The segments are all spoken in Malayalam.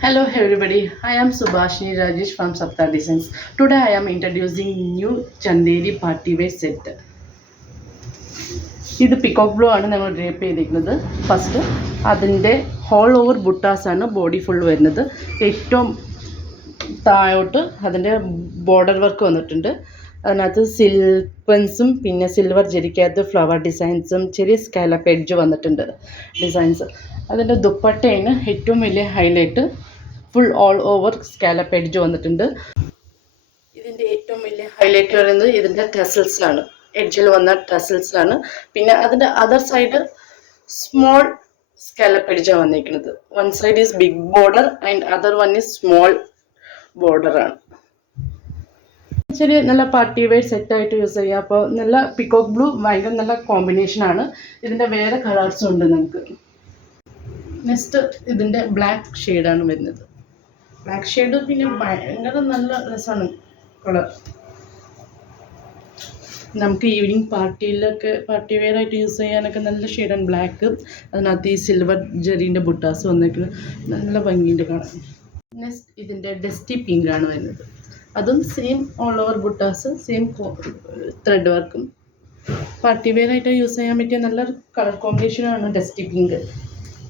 Hello everybody, I am Subhashini Rajesh from Sapta Designs. Today I am introducing new Chanderi party wear set. ഇത് പിക്കോക്ക് ബ്ലൂ ആണ് നമ്മൾ ഡ്രേപ്പ് ചെയ്തിരിക്കുന്നത്. ഫസ്റ്റ് അതിൻ്റെ ഹോൾ ഓവർ ബുട്ടാസാണ് ബോഡി ഫുൾ വരുന്നത്. ഏറ്റവും താഴോട്ട് അതിൻ്റെ ബോർഡർ വർക്ക് വന്നിട്ടുണ്ട്. അതിനകത്ത് സിൽക്വൻസും പിന്നെ സിൽവർ ജെരിക്കകത്ത് ഫ്ലവർ ഡിസൈൻസും ചെറിയ സ്കാലപ്പ് എഡ്ജ് വന്നിട്ടുണ്ട് ഡിസൈൻസ്. അതിൻ്റെ ദുപ്പട്ടയാണ് ഏറ്റവും വലിയ highlight. Full all over scallop edge വന്നിട്ടുണ്ട്. ഇതിൻ്റെ ഏറ്റവും വലിയ ഹൈലൈറ്റ് പറയുന്നത് ഇതിൻ്റെ ടെസൽസിലാണ്, എഡ്ജിൽ വന്ന ടെസൽസിലാണ്. പിന്നെ അതിൻ്റെ അതർ സൈഡ് സ്മോൾ സ്കാലപ്പ് എഡ്ജാണ് വന്നിരിക്കുന്നത്. One side is big border and other one is small ബോർഡറാണ്. ചെറിയ നല്ല പാർട്ടി വെയർ സെറ്റായിട്ട് യൂസ് ചെയ്യാം. അപ്പോൾ നല്ല പിക്കോക്ക് ബ്ലൂ ഭയങ്കര നല്ല കോമ്പിനേഷനാണ്. ഇതിൻ്റെ വേറെ കളേഴ്സും ഉണ്ട് നമുക്ക്. നെക്സ്റ്റ് ഇതിൻ്റെ ബ്ലാക്ക് ഷെയ്ഡാണ് വരുന്നത്. ബ്ലാക്ക് ഷെയ്ഡ് പിന്നെ ഭയങ്കര നല്ല രസമാണ് കളർ. നമുക്ക് ഈവനിങ് പാർട്ടിയിലൊക്കെ പാർട്ടി വെയർ ആയിട്ട് യൂസ് ചെയ്യാനൊക്കെ നല്ല ഷെയ്ഡാണ് ബ്ലാക്ക്. അതിനകത്ത് ഈ സിൽവർ ജെറിൻ്റെ ബുട്ടാസ് വന്നിട്ട് നല്ല ഭംഗിയുണ്ട് കാണാൻ. നെക്സ്റ്റ് ഇതിൻ്റെ ഡസ്റ്റി പിങ്ക് ആണ് വരുന്നത്. അതും same all over buttas, same thread വർക്കും. പാർട്ടി വെയർ ആയിട്ട് യൂസ് ചെയ്യാൻ പറ്റിയ നല്ലൊരു കളർ കോമ്പിനേഷനാണ് ഡസ്റ്റി പിങ്ക്.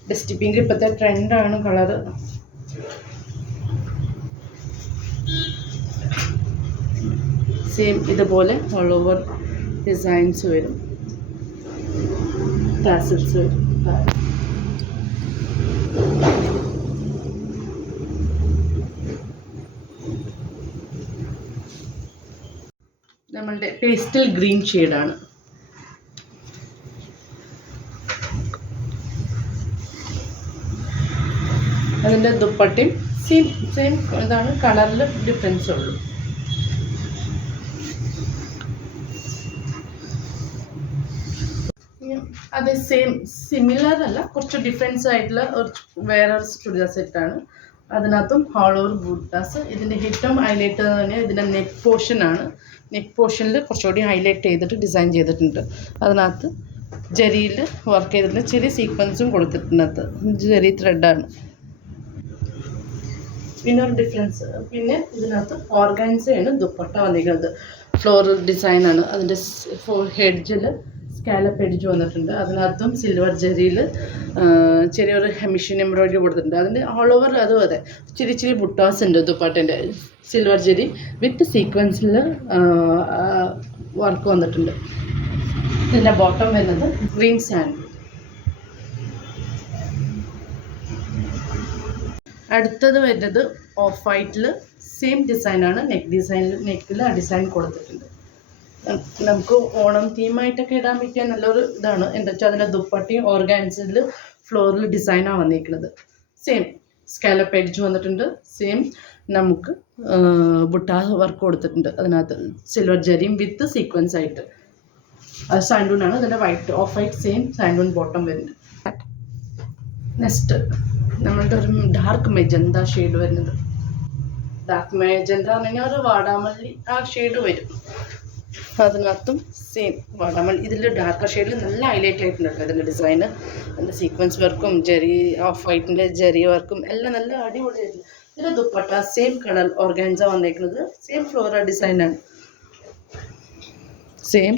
ഡസ്റ്റി പിങ്ക് ഇപ്പോഴത്തെ ട്രെൻഡാണ് കളറ്. സെയിം ഇതുപോലെ ഓൾ ഓവർ ഡിസൈൻസ് വരും, ടാസൽസ് വരും. നമ്മളുടെ പേസ്റ്റൽ ഗ്രീൻ ഷെയ്ഡാണ്. അതിൻ്റെ ദുപ്പട്ടയും സെയിം ഇതാണ്, കളറിൽ ഡിഫറൻസ് ഉള്ളൂ. അത് സെയിം സിമിലർ അല്ല, കുറച്ച് ഡിഫറൻസ് ആയിട്ടുള്ള ഒരു വേറെ ചുരിദാർ സെറ്റാണ്. അതിനകത്തും ഹോൾ ഓവർ ബൂട്ടാസ്. ഇതിൻ്റെ ഏറ്റവും ഹൈലൈറ്റ് തന്നെ ഇതിൻ്റെ നെക്ക് പോർഷനാണ്. നെക്ക് പോർഷനിൽ കുറച്ചുകൂടി ഹൈലൈറ്റ് ചെയ്തിട്ട് ഡിസൈൻ ചെയ്തിട്ടുണ്ട്. അതിനകത്ത് ജെറിയിൽ വർക്ക് ചെയ്തിട്ടുണ്ട്, ചെറിയ സീക്വൻസും കൊടുത്തിട്ടുണ്ട്. ജെറി ത്രെഡാണ് പിന്നെ ഒരു ഡിഫറൻസ്. പിന്നെ ഇതിനകത്ത് ഓർഗാൻസയാണ് ദുപ്പട്ട വന്നിരിക്കുന്നത്. ഫ്ലോറൽ ഡിസൈനാണ്. അതിൻ്റെ ഹെഡ്ജിൽ സ്കാലപ്പ് എഡ്ജ് വന്നിട്ടുണ്ട്. അതിനകത്തും സിൽവർ ജെറിയിൽ ചെറിയൊരു ഹെമിഷൻ എംബ്രോയിഡറി കൊടുത്തിട്ടുണ്ട്. അതിൻ്റെ ഓൾ ഓവർ അതും അതെ ചിരി ബുട്ടാസ് ഉണ്ട് ദുപ്പട്ടൻ്റെ. സിൽവർ ജെറി വിത്ത് സീക്വൻസിൽ വർക്ക് വന്നിട്ടുണ്ട്. ഇതിൻ്റെ ബോട്ടം വരുന്നത് ഗ്രീൻ സാൻഡ്. അടുത്തത് വരുന്നത് ഓഫ് വൈറ്റിൽ സെയിം ഡിസൈനാണ്. നെക്കിൽ ആ ഡിസൈൻ കൊടുത്തിട്ടുണ്ട്. നമുക്ക് ഓണം തീമായിട്ടൊക്കെ ഇടാൻ പറ്റിയ നല്ലൊരു ഇതാണ്. എന്താ വെച്ചാൽ അതിൻ്റെ ദുപ്പട്ടയും ഓർഗാൻസിൽ ഫ്ലോറിൽ ഡിസൈനാണ് വന്നിരിക്കുന്നത്. സെയിം സ്കാലപ്പ് എഡ്ജ് വന്നിട്ടുണ്ട്. സെയിം നമുക്ക് ബുട്ടാ വർക്ക് കൊടുത്തിട്ടുണ്ട്. അതിനകത്ത് സിൽവർ ജെറിയും വിത്ത് സീക്വൻസ് ആയിട്ട്. അത് സാൻഡൂണാണ്. അതിൻ്റെ white off white same sand dune bottom വരുന്നുണ്ട്. നെക്സ്റ്റ് നമ്മളുടെ ഒരു ഡാർക്ക് മെജന്ത ഷെയ്ഡ് വരുന്നത്. ഡാർക്ക് മെജന്ത എന്ന് പറഞ്ഞാൽ ഒരു വാടാമല്ലി ആ ഷെയ്ഡ് വരും. അതിനകത്തും സെയിം വാടാമല്ലി. ഇതിൽ ഡാർക്ക് ഷെയ്ഡിൽ നല്ല ഹൈലൈറ്റ് ആയിട്ടുണ്ടല്ലോ ഇതിൻ്റെ ഡിസൈന്. അതിൻ്റെ സീക്വൻസ് വർക്കും ജെറി ഓഫ് വൈറ്റിൻ്റെ ജെറി വർക്കും എല്ലാം നല്ല അടിപൊളിയായിരുന്നു. ഇതിൻ്റെ ദുപ്പട്ട സെയിം കളർ ഓർഗാൻസ വന്നേക്കുന്നത്. സെയിം ഫ്ലോറൽ ഡിസൈനാണ്. സെയിം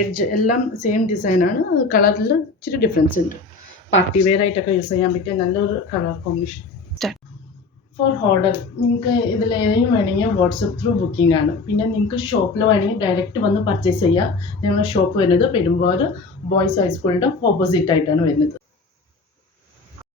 എഡ്ജ് എല്ലാം സെയിം ഡിസൈനാണ്. കളറിൽ ഇച്ചിരി ഡിഫറൻസ് ഉണ്ട്. പാർട്ടി വെയർ ആയിട്ടൊക്കെ യൂസ് ചെയ്യാൻ പറ്റിയ നല്ലൊരു കളർ കോമ്പിനേഷൻ. ഫോർ ഓർഡർ നിങ്ങൾക്ക് ഇതിലേതെങ്കിലും വേണമെങ്കിൽ വാട്സപ്പ് ത്രൂ ബുക്കിംഗ് ആണ്. പിന്നെ നിങ്ങൾക്ക് ഷോപ്പിൽ വേണമെങ്കിൽ ഡയറക്റ്റ് വന്ന് പർച്ചേസ് ചെയ്യാം. ഞങ്ങളുടെ ഷോപ്പ് വരുന്നത് പെരുമ്പാവൂർ ബോയ്സ് ഹൈസ്കൂളിൻ്റെ ഓപ്പോസിറ്റ് ആയിട്ടാണ് വരുന്നത്.